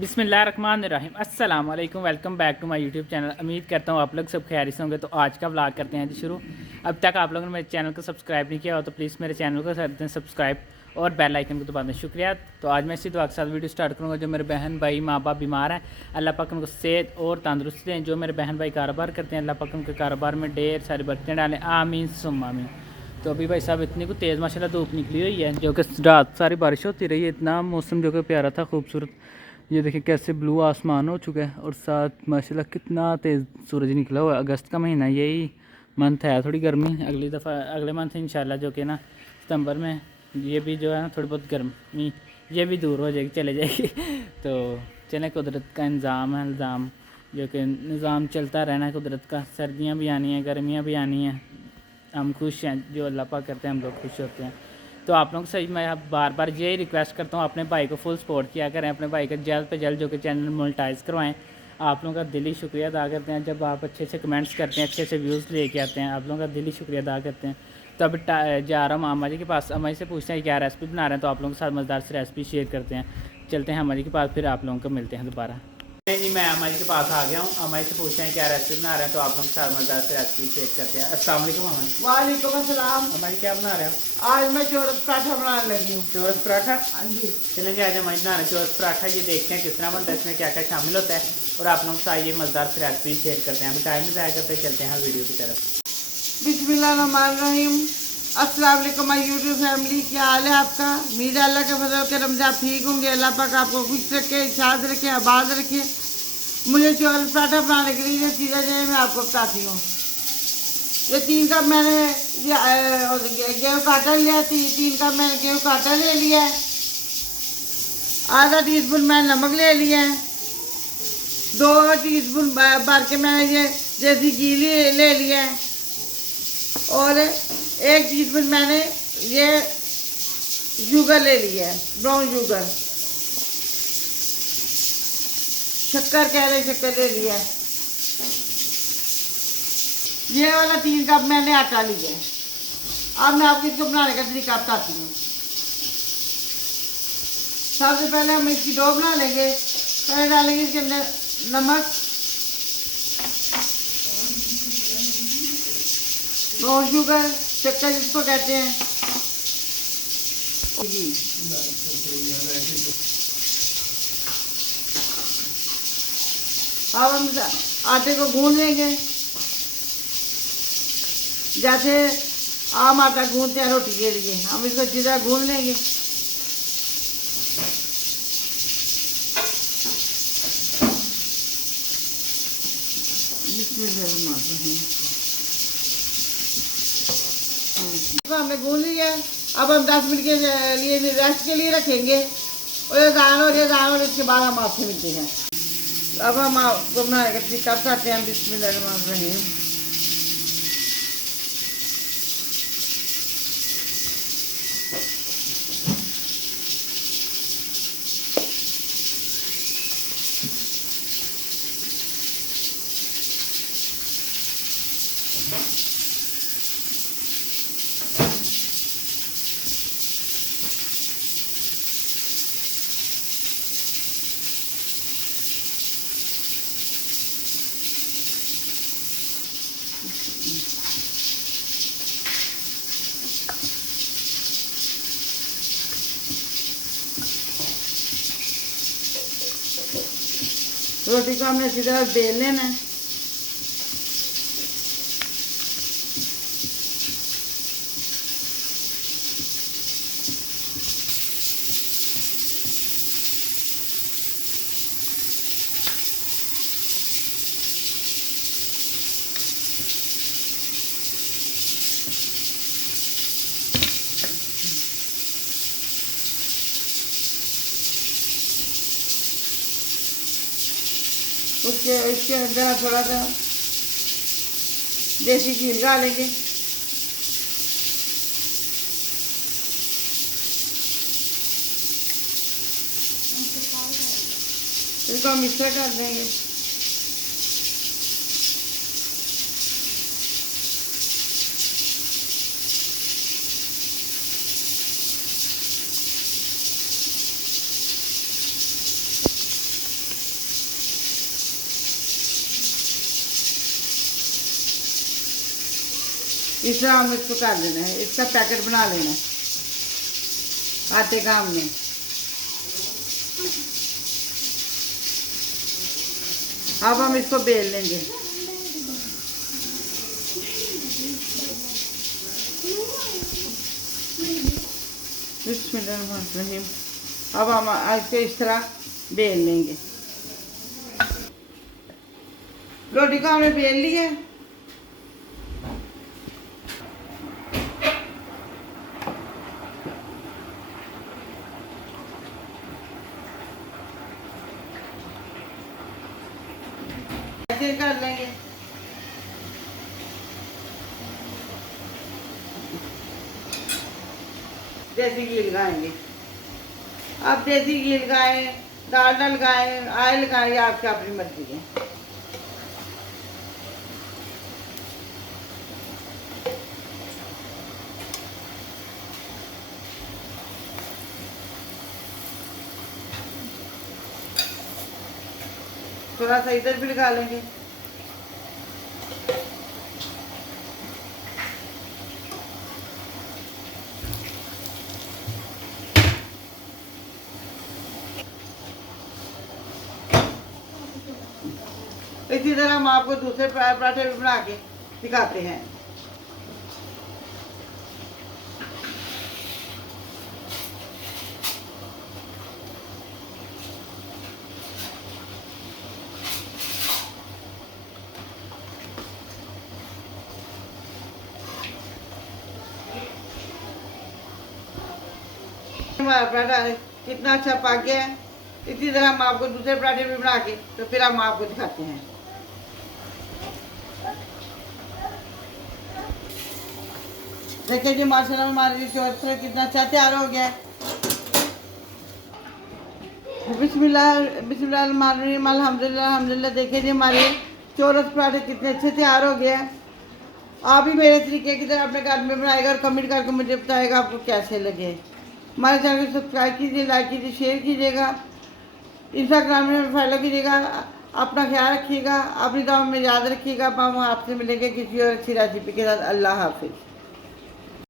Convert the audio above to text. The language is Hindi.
बिस्मिल्लाहिर्रहमानिर्रहीम अस्सलाम वालेकुम। Welcome back to my YouTube channel. उम्मीद करता हूँ आप लोग सब खैरियत से होंगे। तो आज का व्लॉग करते हैं जी शुरू। अब तक आप लोगों ने मेरे चैनल को सब्सक्राइब नहीं किया हो तो प्लीज़ मेरे चैनल को कर दें सब्सक्राइब और बेल आइकन को दबा दें। शुक्रिया। तो आज मैं इसी दुआ के साथ वीडियो स्टार्ट करूँगा। जो मेरे बहन भाई माँ बाप बीमार हैं, अल्लाह पाक उनको सेहत और तंदुरुस्ती दें। जो मेरे बहन भाई कारोबार करते हैं, अल्लाह पाक उनके कारोबार में ढेर सारी बरकतें डालें, आमीन सुम्मा आमीन। तो अभी भाई साहब इतनी को तेज़ माशाल्लाह धूप निकली हुई है, जो कि रात सारी बारिश होती रही है। इतना मौसम जो कि प्यारा था, खूबसूरत। ये देखिए कैसे ब्लू आसमान हो चुका है और साथ माशाल्लाह कितना तेज़ सूरज निकला हुआ है। अगस्त का महीना यही मंथ है, थोड़ी गर्मी अगली दफ़ा अगले मंथ इंशाल्लाह जो कि ना सितंबर में ये भी जो है ना थोड़ी बहुत गर्मी ये भी दूर हो जाएगी, चले जाएगी। तो चलें, कुदरत का इंज़ाम है, इल्ज़ाम जो कि निज़ाम चलता रहना है कुदरत का। सर्दियाँ भी आनी हैं, गर्मियाँ भी आनी हैं। हम खुश हैं, जो अल्लाह पाक करते हैं हम लोग खुश होते हैं। तो आप लोगों से मैं बार बार यही रिक्वेस्ट करता हूँ, अपने भाई को फुल सपोर्ट किया करें, अपने भाई का जल्द से जल्द जो कि चैनल मोनेटाइज़ करवाएं। आप लोगों का दिली शुक्रिया अदा करते हैं जब आप अच्छे अच्छे कमेंट्स करते हैं, अच्छे अच्छे व्यूज़ लेके आते हैं। आप लोगों का दिली शुक्रिया अदा करते हैं। तो अब जा रहा हूँ अम्मा जी के पास। अम्मा जी से पूछते हैं क्या रेसिपी बना रहे हैं, तो आप लोगों के साथ मज़ेदार से रेसिपी शेयर करते हैं। चलते हैं अम्मा जी के पास, फिर आप लोगों को मिलते हैं दोबारा। नहीं जी, मैं अम्मा जी के पास आ गया हूँ। अम्मा जी से पूछते हैं क्या रेसिपी बना रहे हैं, तो आप लोग के साथ मज़ेदार से रेसिपी शेयर करते हैं। अस्सलाम वालेकुम अम्मा जी। वालेकुम अस्सलाम। अम्मा जी क्या बना रहे हो? आज मैं चोरस पराठा बनाने लगी हूँ। चोरस पराठा? हाँ जी। चलें जी, आज हम बना रहे हैं चोरस पराठा। ये देखते हैं किस तरह बनता है, इसमें क्या क्या शामिल होता है, और आप लोगों के साथ ये मज़ेदार से रेसिपी शेयर करते हैं। अभी टाइम नहीं ज़ाया करते, चलते हैं वीडियो की तरफ। बिस्मिल्लाहिर्रहमानिर्रहीम। अस्सलाम वालेकुम माय यूट्यूब फैमिली, क्या हाल है आपका? उम्मीद है अल्लाह के फजल करम से आप ठीक होंगे। अल्लाह पाक आपको खुश रखे, शाद रखे, आबाद रखे। मुझे चोरस पराठा बनाने के लिए चीज़ें जो है मैं आपको बताती हूँ। ये 3 कप मैंने गेहूँ का आटा लिया, 3 कप मैंने गेहूँ का आटा ले लिया है। आधा टीस्पून मैंने नमक ले लिया है। 2 टीस्पून भर के मैंने ये देसी घी ले लिया है। और 1 टीस्पून मैंने ये शुगर ले लिया है, ब्राउन शुगर, शक्कर कह रहे शक्कर ले लिया है। ये वाला 3 कप मैंने आटा लिया है। अब मैं आपको इसको बनाने का तरीका बताती हूँ। सबसे पहले हम इसकी डो बना लेंगे। पहले डालेंगे इसके अंदर नमक, ब्राउन शुगर, शक्कर जिसको कहते हैं, अब हम आटे को गूंद लेंगे जैसे आम आटा गूंदते हैं रोटी के लिए। हम इसको अच्छी तरह गूंद लेंगे। हमने गूंद लिया। अब हम 10 मिनट के लिए रेस्ट के लिए रखेंगे और ये दान और इसके बाद हम आपसे मिलते हैं। अब हम आपको बनाने का तरीका बताते हैं। बिस्मिल्लाहिर्रहमानिर्रहीम। रोटी को हमने अच्छी तरह बेल लेना है। उसके अंदर थोड़ा सा देसी घी लगा लेंगे। इसको हम मिक्स कर देंगे। इस तरह हमें इसको कर देना है, इसका पैकेट बना लेना आटे का हमने। अब हम इसको बेल लेंगे। बिस्मिल्लाहिर्रहमानिर्रहीम। अब हम इसको इस तरह बेल लेंगे। रोटी को हमने बेल लिया। ऐसे कर लेंगे। देसी घी लगाएंगे। आप देसी घी लगाएं, डालडा लगाएं, ऑयल लगाएं, आपकी अपनी मर्जी है। थोड़ा सा इधर भी लगा लेंगे। इसी तरह हम आपको दूसरे पराठे भी बना के दिखाते हैं। हमारा पराठा कितना अच्छा पक गया है। इसी तरह हम आपको दूसरे पराठे भी बना के तो फिर हम आपको दिखाते हैं। देखिए जी माशाल्लाह हमारे चौरस कितना अच्छा तैयार हो गया है। बिस्मिल्लाह अल्हम्दुलिल्लाह। देखिए जी हमारे चौरस पराठे कितने अच्छे तैयार हो गए हैं। आप भी मेरे तरीके की तरह अपने घर में बनाएगा और कमेंट करके मुझे बताएगा आपको कैसे लगे। हमारे चैनल को सब्सक्राइब कीजिए, लाइक कीजिए, शेयर कीजिएगा, इंस्टाग्राम में फॉलो कीजिएगा। अपना ख्याल रखिएगा, अपनी दुआ में याद रखिएगा। हम आपसे मिलेंगे किसी और अच्छी रेसिपी के साथ। अल्लाह हाफिज़।